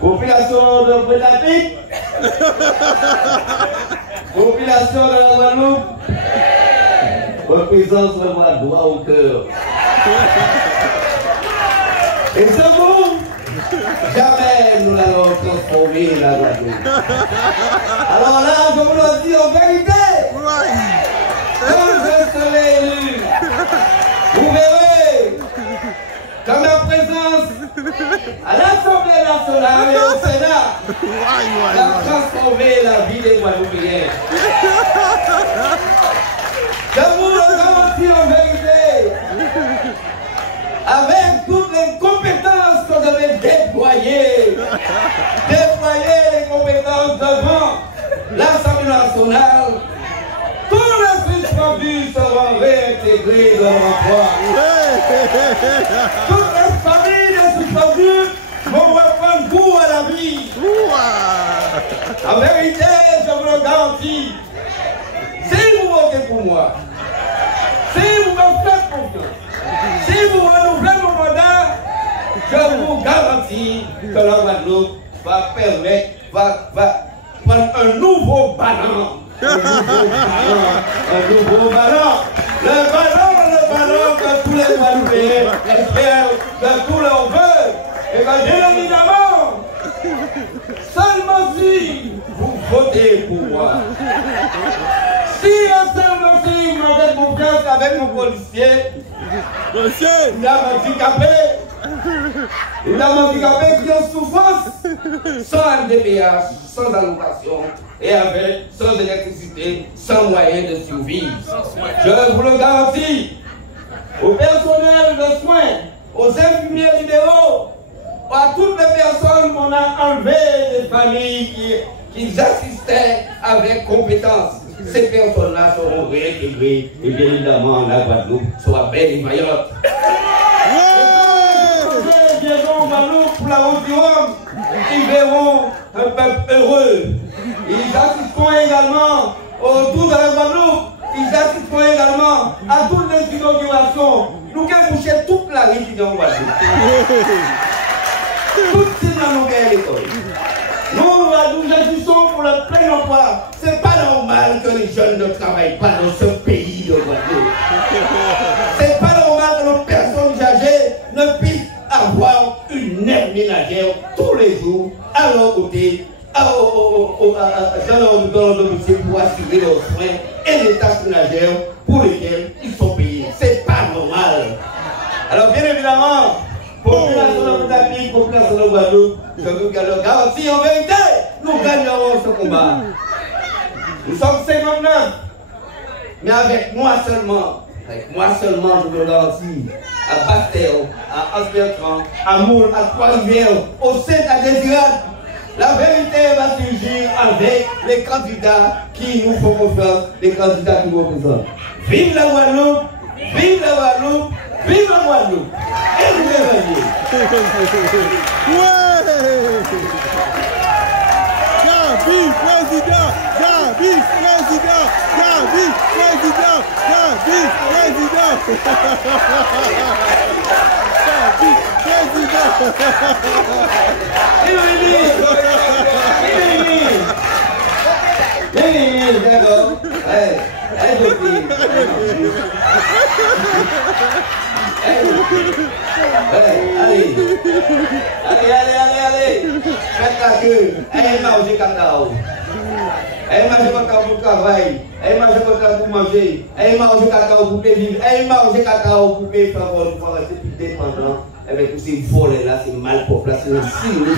Population de Guadeloupe. Population de la Guadeloupe. Représente vraiment droit au cœur. Et ce mot, jamais nous l'allons transformer la Guadeloupe. Alors là, je vous le dis en vérité, quand je serai élu, vous verrez dans ma présence à l'Assemblée nationale et au Sénat, va transformer la vie des Guadeloupéens. Je vous le garantis en vérité, avec toutes les compétences que je vais déployer les compétences devant l'Assemblée nationale, tous les suspendus seront réintégrés dans l'emploi. Toutes les familles des suspendus vont reprendre goût à la vie. En vérité, je vous le garantis, si vous votez pour moi, si vous me faites confiance, si vous renouvelez mon mandat, je vous garantis que la Guadeloupe va permettre, va prendre un nouveau ballon. Un nouveau ballon. Le ballon que tous les Guadeloupéens espèrent, que tous leurs vœux. Et que bien évidemment, seulement si vous votez pour moi. Si ensemble aussi vous me faites confiance avec mon policier, il a handicapé qui est en souffrance, sans MDPH, sans allocation, et sans électricité, sans moyen de survie. Je vous le garantis, au personnel de soins, aux infirmiers libéraux, à toutes les personnes qu'on a enlevées des familles qui assistaient avec compétence. Ces personnes-là seront réintégrées et bien évidemment la Guadeloupe sera belle et Mayotte. Ils viendront en Guadeloupe pour la route du Rhum. Ils verront un peuple heureux. Ils assisteront également autour de la Guadeloupe. Ils assisteront également à toutes les inaugurations. Nous avons bouché toute la rue qui est en Guadeloupe. Toutes ces gens à l'école. Nous agissons pour le plein emploi. Ce n'est pas normal que les jeunes ne travaillent pas dans ce pays de Guadeloupe. Ce n'est pas normal que nos personnes âgées ne puissent avoir une aide ménagère tous les jours à leur côté, dans leur domicile pour assurer leurs soins et les tâches ménagères pour lesquelles ils sont payés. Ce n'est pas normal. Alors bien évidemment, population de Moutapi, population de Guadeloupe, je vous garantis en vérité, nous gagnerons ce combat. Nous sommes 59, mais avec moi seulement, je vous le garantis, à Bastel, à Asbertrand, à Moule, à Trois-Rivières, au Centre à Désirade, la vérité va surgir avec les candidats qui nous font confiance, les candidats qui nous représentent. Vive la Guadeloupe, vive la Guadeloupe, vive la Guadeloupe. Et vous réveillez. Gabi, président, Gabi, président, Gabi, président, Gabi, président. Gabi, président. D'accord. Allez. Faites la queue. Allez manger cacao. Allez manger cacao pour travail. Allez manger cacao pour manger. Allez manger cacao pour vivre. Allez manger cacao pour payer faveur pour rester plus dépendant. Eh bien, tous ces volets là, c'est mal pour placer aussi le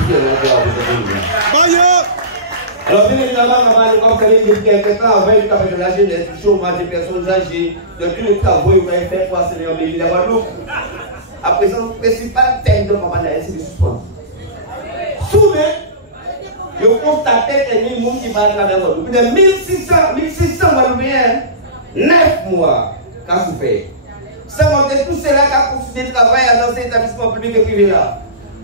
alors, bien évidemment, comme ça depuis quelques temps, avant le travail de la jeunesse, du chômage des personnes âgées, de tous les travaux que vous avez fait pour accélérer en pays de la Guadeloupe. À présent, le principal thème de la campagne, c'est le suspense. Souvent, je constatais qu'il y a des gens qui parlent de la Guadeloupe. Plus de 1600 Guadeloupéens, 9 mois, quand vous faites. Ça montre tout cela qui a continué de travailler dans ces établissements publics et privés là.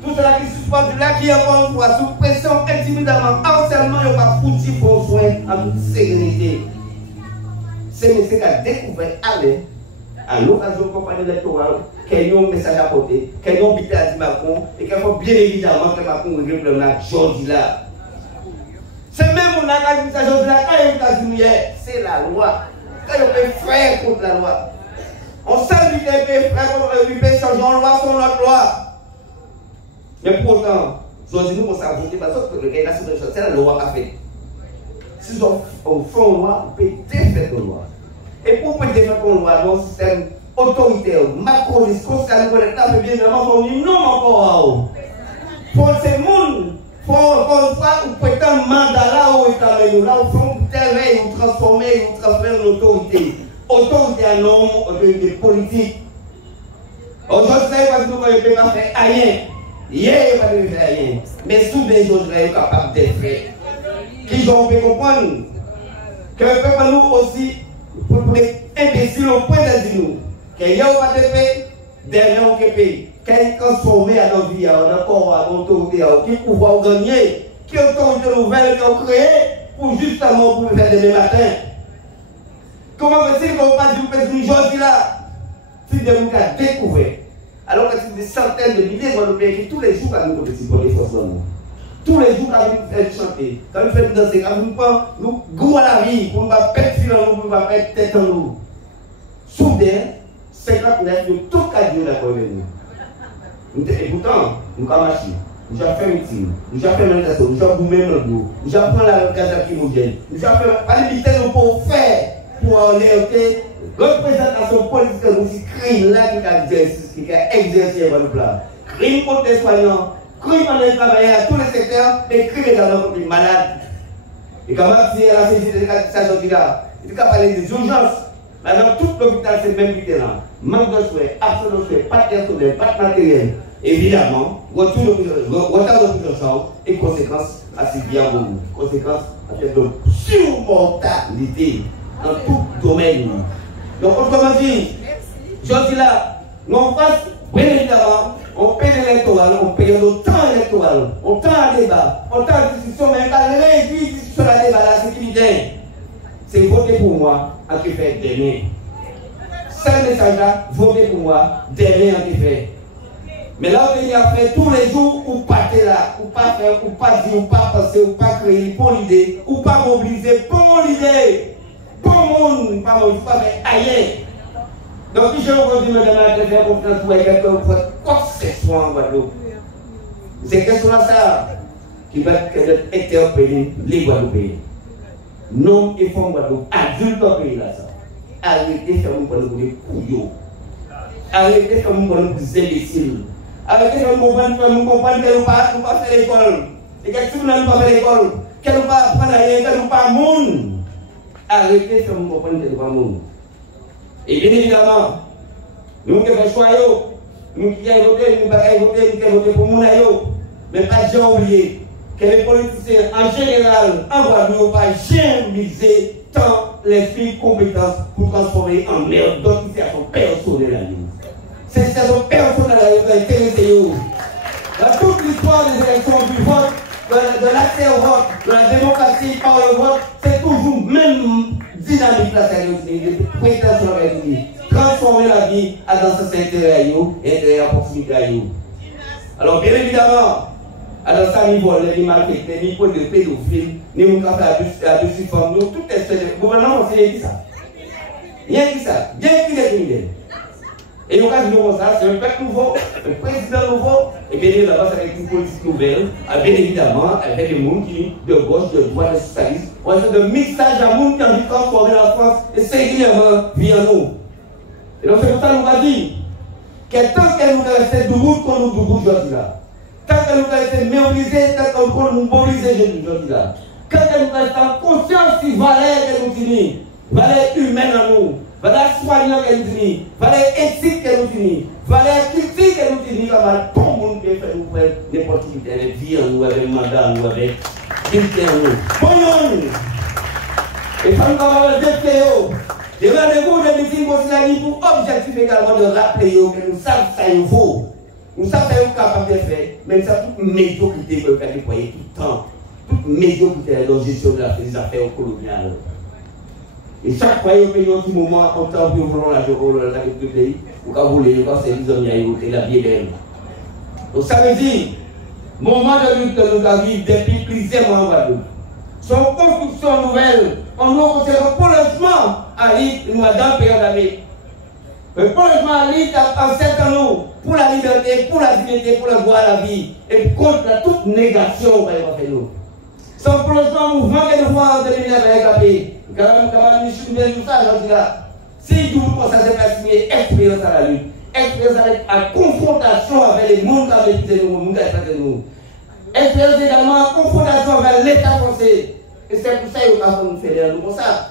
Tout cela qui suspend là, qui est encore une fois sous pression, intimidamment, harcèlement, il n'y a pas foutu bon soin en toute sérénité. C'est monsieur qui a découvert aller à l'occasion de la campagne électorale, qu'il y ait un message à porter, qu'il y ait un but à dire Macron, et qu'il faut bien évidemment que Macron regrette le match aujourd'hui là. C'est même on a dit ça aujourd'hui là, quand il y a c'est la loi. Quand on peut faire contre la loi. On sait que les pays frères contre le pays changer en loi sur notre loi. Mais pour autant, aujourd'hui nous, on s'est voté parce que le gars là, c'est la loi qu'a fait. Si on fait une loi, on peut défaire une loi. Et pour défaire une loi dans le système autoritaire, macroniste, conscient, collectif, bien évidemment, on dit non encore. Pour ces mondes, pour un mandat là où il là, on fait on transforme l'autorité. Autorité à nom, autorité politique. Aujourd'hui, nous ne pouvons pas faire rien. Hier, il ne pouvons pas faire rien. Mais sous des choses, nous sommes capables de faire. Qui ont pu comprendre que le peuple nous aussi, pour les imbéciles au point de dire nous, qu'il n'y a pas de paix, derrière on paye. Qu'il est transformé à nos vies, à nos corps, à nos autorités, qui pouvoir gagner, qui autorité nouvelle qui ont créé pour justement pour le faire demain matin. Comment fait-il qu'on ne peut pas dire que aujourd'hui là, si des gens ont découvert, alors que c'est des centaines de milliers de Guadeloupéens qui tous les jours nous compétissent pour les forces de l'amour. Tous les jours, quand nous faisons chanter, quand nous faisons danser, quand nous goûtons à la vie, pour ne pas perdre fil en nous, pour ne pas perdre tête en nous. Soudain, 59 de tout cas Dieu d'accord avec nous. Et pourtant, nous avons marché, nous avons fait un meeting, nous avons fait une manifestation, nous avons boumé notre dos, nous avons pris la gaz lacrymogène, nous avons fait pas limiter nous pour faire, pour alerter représentation politique de nous, crime là qui a exercé dans le plan. Crime contre les soignants, crime contre les travailleurs à tous les secteurs, et crime également contre les malades. Et comment si elle a saisi cette sortie-là, il faut parler des urgences. Maintenant, tout l'hôpital, c'est le même terrain. Manque de soins, absence de soins, pas de personnel, pas de matériel. Évidemment, retard de prise en charge et conséquences assez bien pour nous. Conséquences en termes de surmortalité dans tout domaine. Donc, autrement dit, je dis là, nous fasse, bien évidemment, on paye l'électoral, on paye le temps électoral, on tend à débat, on tend à discussion, mais pas réduire sur la débat, la sécurité. C'est voter pour moi en qui fait demain. Ce message-là, voter pour moi demain en qui fait. Mais là, on a fait tous les jours, ou pas là, ou pas faire, ou pas dire, ou pas penser, ou pas créer, pour l'idée, ou pas mobiliser, pour mon idée, pour mon monde, pas mon, pas faire ailleurs. Donc, si je vous dis, madame, de faire confiance pour quelqu'un, quoi que ce soit en Guadeloupe, c'est question là ça qui va interpeller les Guadeloupéens. Non et femmes Guadeloupe, adultes au pays là ça. Arrêtez de faire mon Guadeloupe des couillons. Arrêtez de faire mon Guadeloupe des imbéciles. Arrêtez de faire mon comprendre qu'elle ne pas faire l'école. Et qu'elle ne pas faire l'école. Qu'elle ne pas apprendre rien, qu'elle ne pas monde. Arrêtez de faire mon comprendre qu'elle ne pas monde. Et bien évidemment, nous qui faisons choix, nous qui avons voté, nous qui avons voté pour mon aïe, mais pas déjà oublié que les politiciens en général en Guadeloupe n'ont pas jamais misé tant l'esprit compétence pour transformer en merde d'autres situations personnelles à nous. C'est cette situation personnelle à nous qui a intéressé. Dans toute l'histoire des élections du vote, de l'accès au vote, de la démocratie par le vote, c'est toujours même dynamique la sérieuse, prétention à la vie, transformer la vie à dans ce intérêt à proximité à nous. Alors bien évidemment, alors ça, ni vol, ni malfaiteur, ni point de pédophile, ni mon café à dessus forme, nous, tout est fait. Le gouvernement, c'est rien qui ça. Rien qui ça. Bien qu'il est criminel. Et nous, quand nous avons ça, c'est un peuple nouveau, un président nouveau, et bien évidemment, c'est avec une politique nouvelle, bien évidemment, avec des gens qui, de gauche, de droite, de socialistes, on essaie de mixage à monde qui a envie de transformer la France, et singulièrement, via nous. Et donc, c'est pour ça que nous avons dit, que tant qu'elle nous a resté debout, qu'on nous debout aujourd'hui là. Quand elle nous a été mobilisée, quand on nous mobilise aujourd'hui là. Quand elle nous a été en conscience si valeur qu'elle nous dit, valeur humaine en nous, valeur soignante qu'elle nous dit, valeur éthique qu'elle nous dit, valeur critique qu'elle nous dit, comme tout le monde peut faire nous faire n'importe qui, avec vie en nous, avec mandat en nous, avec qualité en nous. Bon, et ça nous va le défier. Les rendez-vous de meeting pour objectif également de rappeler que nous savons ça il faut. Nous savons que nous sommes capables de faire, même ça, toute médiocrité que nous avons déployée tout le temps, toute médiocrité dans la gestion des affaires coloniales. Et chaque fois, il y a un petit moment, en temps que vous voulez la pays, vous pouvez voler, vous pouvez servir les hommes et la vie est belle. Donc ça veut dire, moment de lutte que nous avons vécu depuis plusieurs mois en Guadeloupe. Son construction nouvelle, on nous conseille un prolongement à l'île, nous avons dans le période d'année. Le prolongement à l'île en 7 ans, pour la liberté, pour la dignité, pour le droit à la vie, et contre toute négation, nous. Son prolongement mouvement que nous voyons en 2009 avec la paix. Quand nous sommes tout ça, je dis là, si nous commençons à signer expérience à la lutte, expérience avec la confrontation avec les mondes qui ont été nous, expérience également en confrontation avec l'État français. Et c'est pour ça que nous faisons nous comme ça.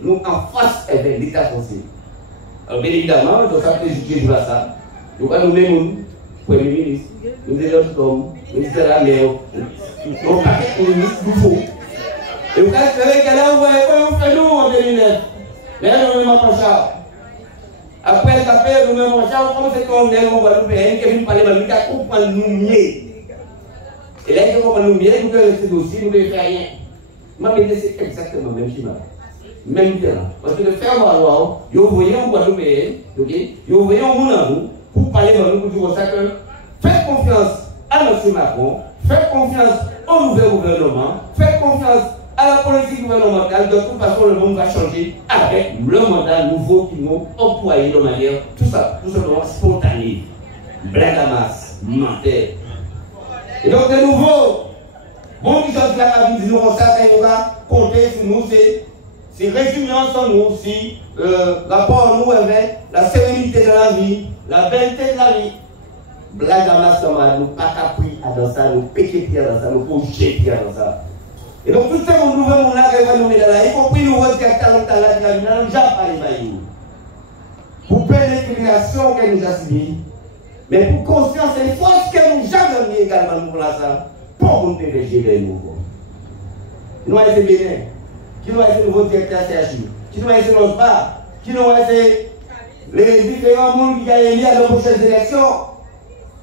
Nous en face avec l'État français. Alors bien évidemment, nous avons préjugé de ça. Nous avons nommé mon Premier ministre, nous avons comme ministre de la mer, nous avons paquet de ministres nouveaux. Et vous savez qu'elle a envoyé comme fait nous en 2009. Mais nous n'avons pas ça. Après le café, nous n'avons pas ça. Comme c'est qu'on est en Guadeloupe, qui vient parler de nous, qui comprend nous mieux. Et là, qui comprend nous mieux, nous devons rester aussi, nous ne devons faire rien. Ma médecine, c'est exactement le même schéma. Même terrain. Parce que de faire valoir, vous voyez en Guadeloupe, vous voyez en monde pour parler de nous, pour dire ça que faites confiance à M. Macron, faites confiance au nouvel gouvernement, faites confiance à la politique gouvernementale. De toute façon, le monde va changer avec le mandat nouveau qu'ils vont employer de manière tout simplement spontanée. Blague à masse, menteur. Et donc, de nouveau, bon, qui sont là, qui disent ça, on va compter sur nous, c'est résumant sur nous aussi, rapport nous avec la sérénité de la vie, la belleté de la vie. Blague à masse, nous pas capri dans ça, nous péquer pierre dans ça, nous poser pierre dans ça. Et donc, tout ce qu'on nous veut, on a nous mettre là, y compris nous voir qu'il y a talent de la vie, nous n'avons pas les baillis. Pour pénétration qu'elle nous a subi, mais pour conscience et force qu'elle nous a donné également pour la salle, pour nous pénétrer les nouveaux. Nous avons été bien, qui nous a été nouveau directeur CHU, qui nous a été l'OSPA, qui nous a été les différents mondes qui ont lié à nos prochaines élections.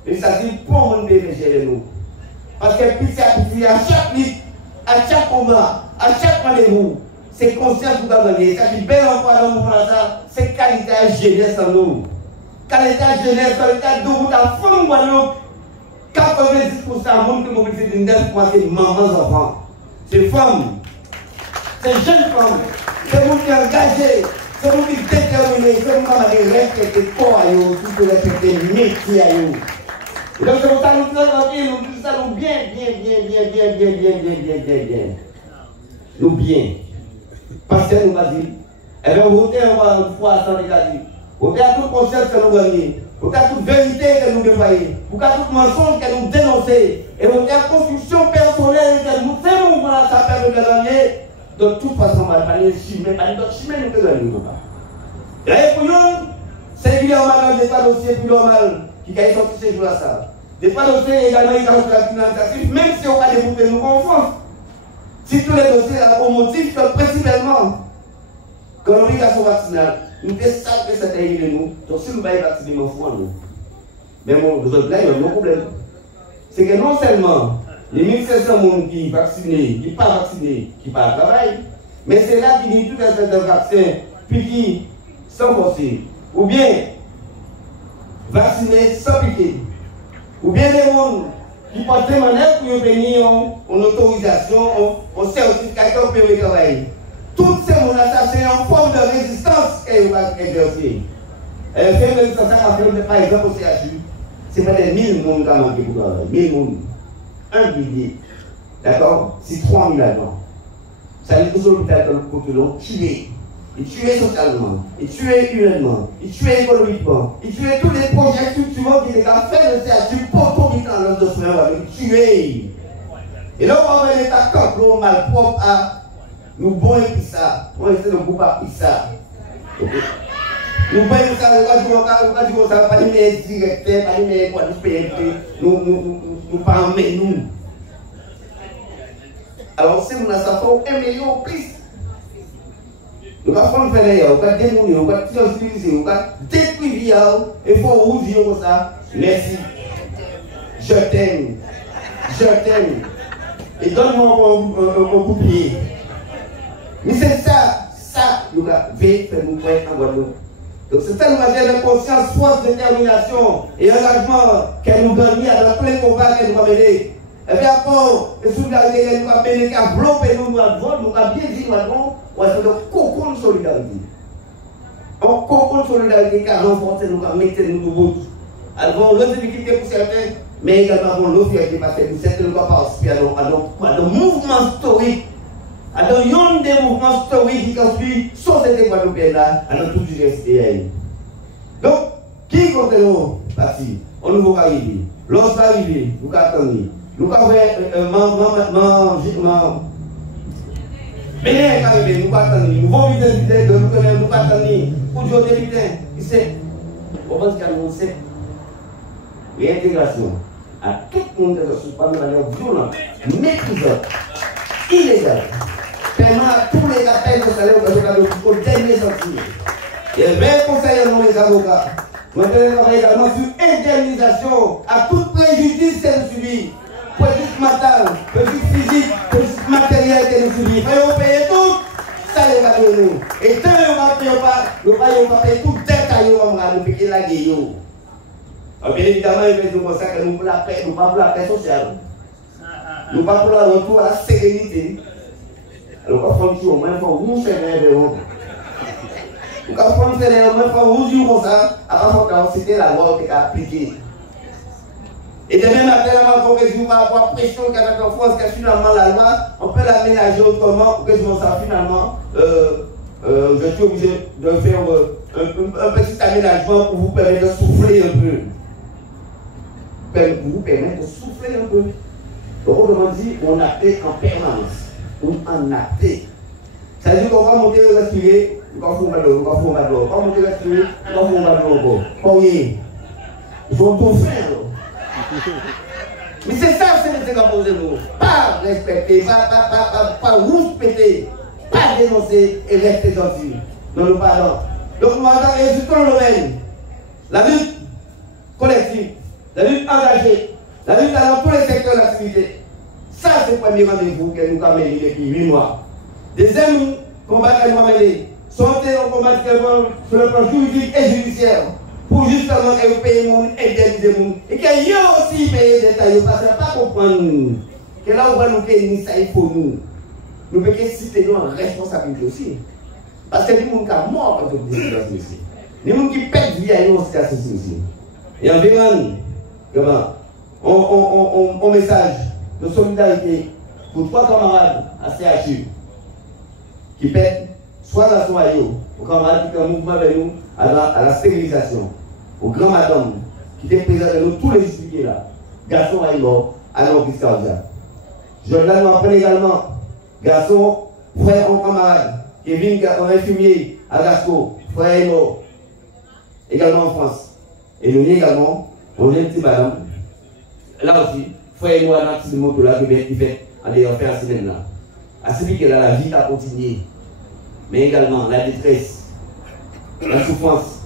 Et ça dit pour nous pénétrer les nouveaux. Parce que petit à petit, à chaque lutte, à chaque combat, à chaque rendez-vous, c'est conscience que vous avez donné. Ça dit bel encore dans le mouvement, c'est qualité à jeunesse en nous. Qualité à jeunesse, qualité à deux bouts à fond, Guadeloupe. 90% de monde qui mobilise d'une dette pour c'est mamans enfants. C'est femmes, c'est jeunes femmes, c'est vous qui engagez, c'est vous qui déterminez, c'est vous qui respectez le corps à vous, tout le respecter le métier à vous. Et donc, c'est pour ça que nous disons ça nous bien. Nous bien. Parce que nous va dire, eh bien, votez une fois sans négatif. Votez à toute conscience que nous gagnons. Votez à toute vérité que nous déployons. Votez à tout mensonge que nous dénonçons. Et votez à construction personnelle que nous faisons pour ça permet de gagner. De toute façon, on va parler de chimie, pas de chimie, nous ne gagnons pas. Et là, pour nous, c'est évidemment des pas dossiers plus normal qui a sorti ces jours-là ça. Des pas dossiers également qui ont la financière, même si on va développer nos confiance. Si tous les dossiers ont motif que principalement, que l'obligation vaccinale, nous faisons ça que ça arrive de nous. Donc si nous ne vacciner, nous faut nous. Mais mon besoin là, il y a un problème. C'est que non seulement les 1500 personnes qui sont vaccinés, qui ne sont pas vaccinés, qui ne sont pas au travail, mais c'est là qu'il y a tout un certain vaccin, puis qui sont forcés. Ou bien vaccinés sans piquer. Ou bien des gens qui portent des manettes pour obtenir une autorisation, un certificat pour pouvoir travailler. Toutes ces gens-là, c'est une forme de résistance qu'elles vont exercer. Elles font une résistance par exemple au CHU. Ce n'est pas des 1000 personnes qui ont manqué pour travailler. 1000 personnes. 1 millier. D'accord? C'est 3000 agents. Ça veut dire que l'hôpital que l'on tué. Il tuait socialement, il tuait humainement, il tuait économiquement, il tuait tous les projets structurants qui étaient fait de CHU pour tout le temps de soins, il tuait. Et là, on va l'État complot malpropre à nous bons et puis ça, on essaie de ne pas puis ça. Nous payons ça, nous ça, pas de mes directeurs, pas de mes quoi, nous pas en nous. Alors, si nous avons 1 million plus. Nous avons fait d'ailleurs, nous avons démoli, nous avons sensibilisé, nous avons détruit, il faut vous dire comme ça, merci, je t'aime, et donne-moi un coup de pied. Mais c'est ça nous avons fait nous prêter en Guadeloupe. Donc c'est ça nous avons de conscience, force, détermination et engagement qu'elle nous gagne dans tous les combats qu'elle nous a menés. Et puis après, les solidarités qu'elle nous a menés, qui a bloqué nous avons bien dit nous avons, on a fait un cocon de solidarité. Un cocon de solidarité qui a renforcé nous, qui a mis nous de route. Alors, l'autre difficulté pour certains, mais également pour l'autre fierté parce que nous ne pouvons pas participer à nos mouvements historiques, à nos des mouvements historiques qui construisent sur cette Guadeloupe-là, à notre tout GSTI. Donc, qui compte nous parti? On nous va arriver. Lorsqu'on va arriver, nous allons attendre. Nous allons mais arrivé, nous allons attendre. Nous allons visiter, nous allons attendre. Pour dire des bulletins, il sait. On pense qu'il y a un concept. Réintégration à tout le monde qui se passe de manière violente, méprisante, illégale, permettant à tous les appels de salaire au dernier centime. Et 20 conseillers non les avocats. Nous travaillons également sur indemnisation à tout préjudice que nous subissons. Préjudice mental, préjudice physique, préjudice matériel que nous subissons. Il faut payer tout, ça les va nous. Et tant que nous ne payons pas payer tout dette à nous piquer la gueule. Bien évidemment, il est comme ça que nous pour la paix, nous pas pour la paix sociale. Nous pas pour le retour à la sérénité. Alors, quand on dit au moins, il faut vous faire vers eux. Quand on fait au moins, il faut vous dire comme ça, avant que c'était la loi qui a appliquée. Et de même, actuellement, pour résoudre par rapport à la pression qu'il y a en France, que finalement la loi, on peut l'aménager autrement pour que je m'en sorte finalement. Je suis obligé de faire un petit aménagement pour vous permettre de souffler un peu. Pour vous permettre de souffler un peu. Donc, autrement dit, on acte en permanence. On en acte. Ça veut dire qu'on va monter et respirer, on va faire un on va monter et respirer, on va faire un encore. Pour rien. Ils vont tout faire. Mais c'est ça que c'est qu'on pose nous. Pas respecter, pas respecter, pas dénoncer et rester gentil. Non, nous parlons. Donc, nous allons résoudre tout le domaine. La lutte collective, la lutte engagée, la lutte dans tous les secteurs d'activité. Ça, c'est le premier rendez-vous que nous avons mené depuis 8 mois. Deuxième combat que nous avons mené, sont en combat sur le plan juridique et judiciaire pour justement payer les gens, indemniser les gens. Et qu'il y a aussi payé des détails, parce qu'on ne pas comprendre que là où on va nous payer, ça il faut nous. Nous pouvons citer nos responsabilités aussi. Parce que les gens qui sont morts quand on dit ça ici. Les gens qui perdent vie à une situation ici. Et environ, on message de solidarité pour 3 camarades à CHU qui perdent soit dans son aïeux, aux camarades qui ont un mouvement avec nous à la stérilisation, aux grands madames qui étaient présents avec nous, tous les expliqués là, garçons à mort à l'hôpital cardiaque. Je nous apprends également, garçons, frères, camarades, qui viennent un infirmier à Gasco, frère et mort, également en France. Et nous également, on vient de petit madame, là aussi, frère et moi, dans le petit moto là, qui fait en ayant fait la semaine là. À celui qui a la vie à continuer, mais également la détresse, la souffrance,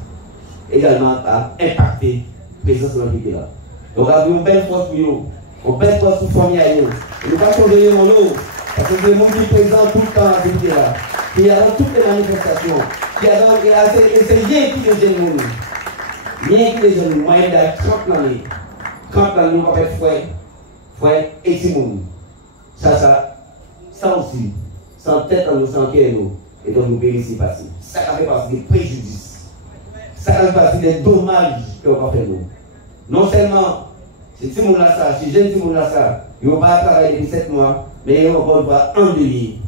également a impacté la présence de l'Amérique là. Donc, on a une belle force pour nous, une belle force pour la famille à nous. Et nous ne pouvons pas changer mon eau, parce que c'est le monde qui est présent tout le temps à l'Amérique là, qui a dans toutes les manifestations, qui a dans c'est rien qui les gêne nous. Rien qui les jeunes, moi, il y a 30 années. 30 années, on va faire frère et Simon. Ça aussi, sans tête en nous, sans cœur nous, et donc nous périssons passer. Ça fait partie des préjudices. Ça fait partie des dommages qu'on va faire nous. Non seulement, c'est Simon Lassa, c'est jeune Simon Lassa, ils ne vont pas travailler depuis 7 mois, mais ils vont pas endeuiller.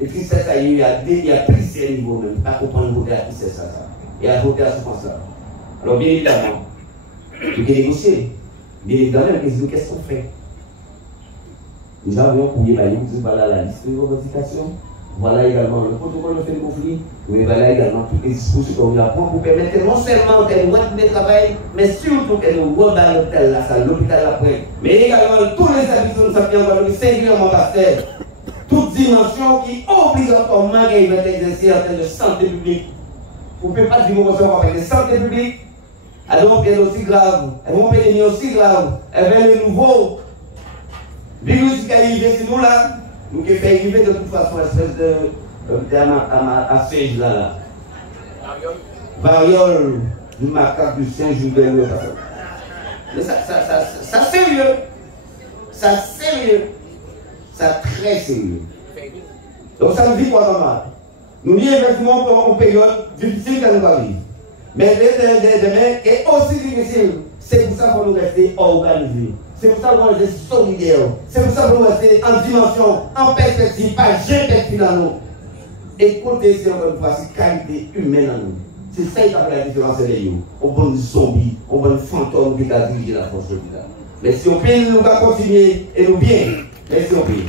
Et puis ça, il y a plusieurs niveaux même, à comprendre voter à qui c'est ça. Et à voter à ce point-là. Alors, bien évidemment, il faut négocier. Bien évidemment, qu'est-ce qu'on fait? Nous avons un courrier par nous, voilà la liste de revendications, voilà également le protocole de fin de conflit, mais voilà également toutes les dispositions qu'on apprend pour permettre non seulement qu'elle nous de travail, mais surtout qu'elle nous rebat l'hôpital, la salle, l'hôpital après, mais également tous les services de Saint-Pierre Guadeloupe, singulièrement Pasteur, toute dimension qui obligatoirement va être exercée en termes de santé publique. Vous ne pouvez pas dire qu'on va parler de santé publique. Elles vont payer aussi grave, elles vont payer aussi grave, elles veulent le nouveau virus qui est arrivé sur nous là, nous qui fait arriver de toute façon une espèce Comme terme à Singe là. Variole du macaque du singe ou de l'autre. Mais ça sérieux. Ça sérieux. Ça très sérieux. Donc ça nous dit quoi normal. Nous n'y effectivement pour une période difficile que nous allons vivre. Mais demain est aussi difficile. C'est pour ça qu'on nous rester organisés. C'est pour ça qu'on reste solidaires. C'est pour ça qu'on reste en dimension, en perspective, pas jamais dans nous. Écoutez, c'est encore une fois, c'est qualité humaine en nous. C'est ça qui fait la différence de nous. On va une zombie, on va une fantôme qui va diriger la force de l'État. Mais si on peut, nous va continuer et nous bien. Merci au pays.